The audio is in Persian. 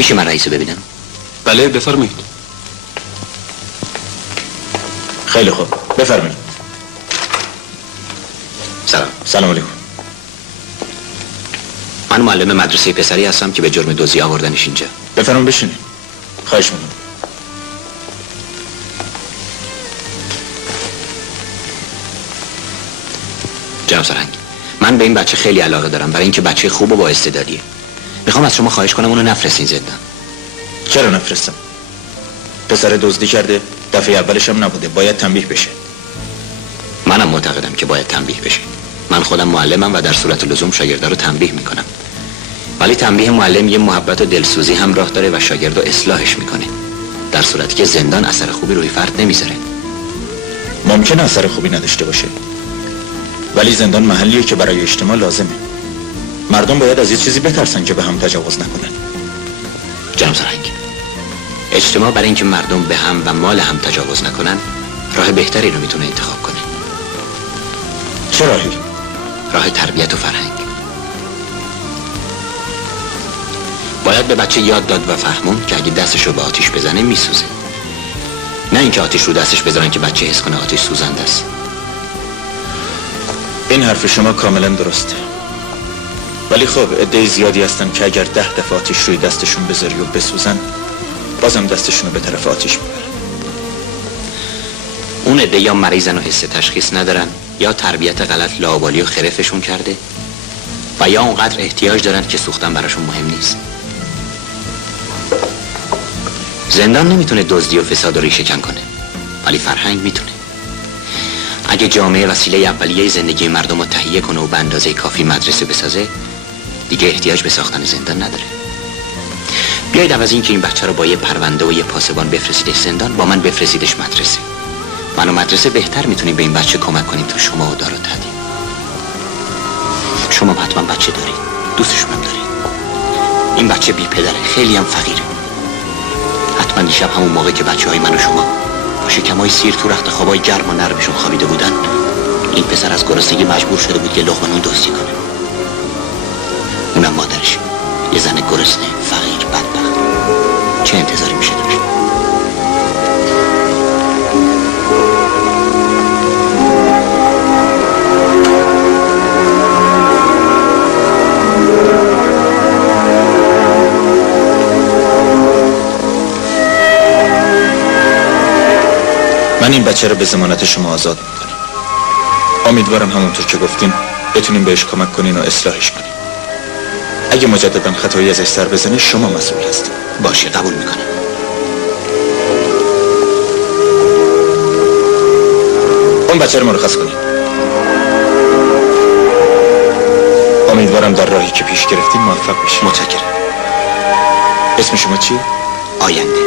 میشه من رئیس ببینم؟ بله بفرمایید. خیلی خوب بفرمایید. سلام علیکم. من معلم مدرسه پسری هستم که به جرم دزدی آوردنش اینجا. بفرمایید بشینید. خواهش می‌کنم. جناب سرهنگ، من به این بچه خیلی علاقه دارم برای اینکه بچه خوب و با استعدادیه. میخوام از شما خواهش کنم اونو نفرستین زندان. چرا نفرستم؟ پسر دزدی کرده، دفعه اولش هم نبوده، باید تنبیه بشه. منم معتقدم که باید تنبیه بشه. من خودم معلمم و در صورت لزوم شاگردا رو تنبیه میکنم. ولی تنبیه معلم یه محبت و دلسوزی همراه داره و شاگرد رو اصلاحش میکنه. در صورتی که زندان اثر خوبی روی فرد نمیذاره. ممکنه اثر خوبی نداشته باشه، ولی زندان محلیه که برای اجتماع لازمه. مردم باید از یه چیزی بترسن که به هم تجاوز نکنن. جناب سرهنگ، اجتماع برای اینکه مردم به هم و مال هم تجاوز نکنن راه بهتری رو میتونه انتخاب کنه. چه راهی؟ راه تربیت و فرهنگ. باید به بچه یاد داد و فهمون که اگه دستش رو به آتیش بزنه میسوزه، نه اینکه آتیش رو دستش بزنن که بچه حس کنه آتیش سوزنده است. این حرف شما کاملا درسته، ولی خب عده زیادی هستن که اگر 10 دفعه آتیش روی دستشون بذاری و بسوزن بازم دستشون رو به طرف آتیش میبرن. اون عده یا مریضن و حس تشخیص ندارن، یا تربیت غلط لاابالی و خرفشون کرده، و یا اونقدر احتیاج دارن که سوختن براشون مهم نیست. زندان نمیتونه دزدی و فساد رو ریشه کن کنه، ولی فرهنگ میتونه. اگه جامعه وسیله اولیه زندگی مردم رو تهیه کنه و به اندازه کافی مدرسه بسازه، دیگه احتیاج به ساختن زندان نداره. بیایید عوض این که این بچه رو با یه پرونده و یه پاسبان بفرستیدش زندان، با من بفرستیدش مدرسه. من و مدرسه بهتر میتونیم به این بچه کمک کنیم تا شما و دار و تعدیم. شما حتما بچه دارید، دوستشون هم دارید. این بچه بی پدره، خیلی هم فقیره. حتما دیشب همون موقع که بچه های من و شما با شکمای سیر تو رخت خوابای گرم و نرمشون خوابیده بودن، این پسر از گرسنگی مجبور شده بود که لقمه نون دزدی کنه. اونم مادرش، یه زن گرسنه، فقیر، بدبخت. چه انتظاری میشه داشت؟ من این بچه رو به ضمانت شما آزاد میکنم. امیدوارم همونطور که گفتین بتونیم بهش کمک کنین و اصلاحش کنین. اگه مجددا خطایی ازش سر بزنه شما مسئول هستین. باشه، قبول میکنم. اون بچه رو مرخص کنین. امیدوارم در راهی که پیش گرفتین موفق بشین. متشکرم. اسم شما چیه؟ آینده.